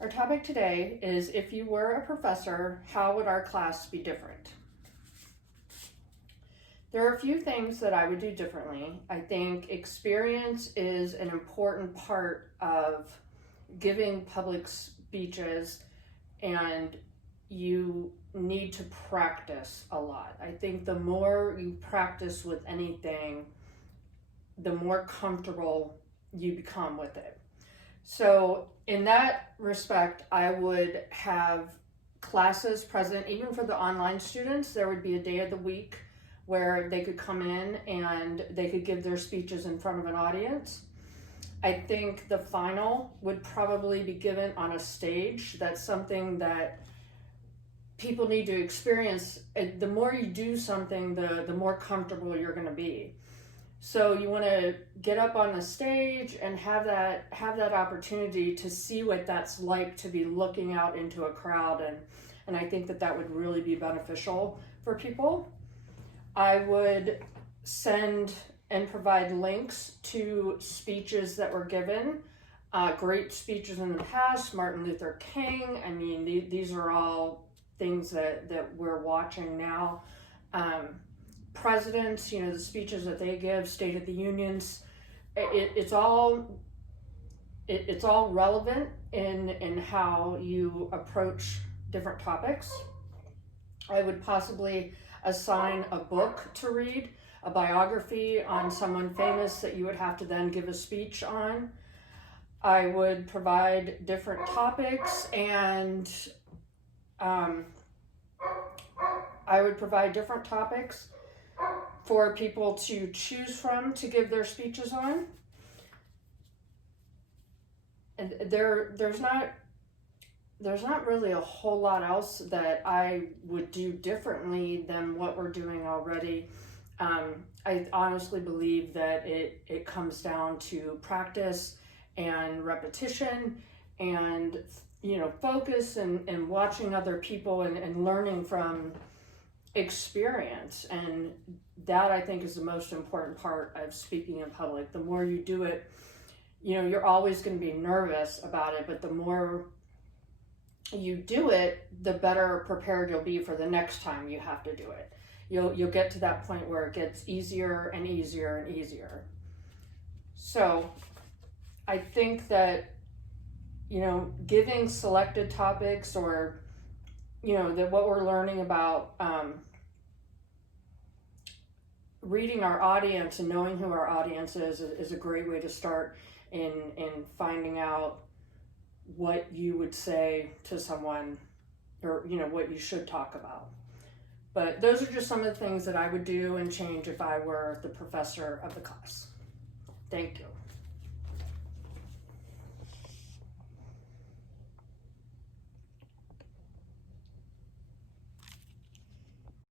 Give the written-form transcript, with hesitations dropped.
Our topic today is, if you were a professor, how would our class be different? There are a few things that I would do differently. I think experience is an important part of giving public speeches, and you need to practice a lot. I think the more you practice with anything, the more comfortable you become with it. So in that respect, I would have classes present. Even for the online students, there would be a day of the week where they could come in and they could give their speeches in front of an audience. I think the final would probably be given on a stage. That's something that people need to experience. The more you do something, the more comfortable you're going to be. So you want to get up on the stage and have that opportunity to see what that's like to be looking out into a crowd, and I think that would really be beneficial for people. I would send and provide links to speeches that were given, great speeches in the past. Martin Luther King. I mean, these are all things that we're watching now. Presidents, the speeches that they give, State of the Unions, it's all relevant in how you approach different topics. I would possibly assign a book to read, a biography on someone famous that you would have to then give a speech on. I would provide different topics, and for people to choose from to give their speeches on. And there's not really a whole lot else that I would do differently than what we're doing already. I honestly believe that it comes down to practice and repetition and focus and watching other people and learning from experience. And that, I think, is the most important part of speaking in public. The more you do it, you're always going to be nervous about it, but the more you do it, the better prepared you'll be for the next time you have to do it. You'll get to that point where it gets easier and easier and easier. So I think that giving selected topics, or that what we're learning about reading our audience and knowing who our audience is a great way to start in finding out what you would say to someone, or what you should talk about. But those are just some of the things that I would do and change if I were the professor of the class. Thank you.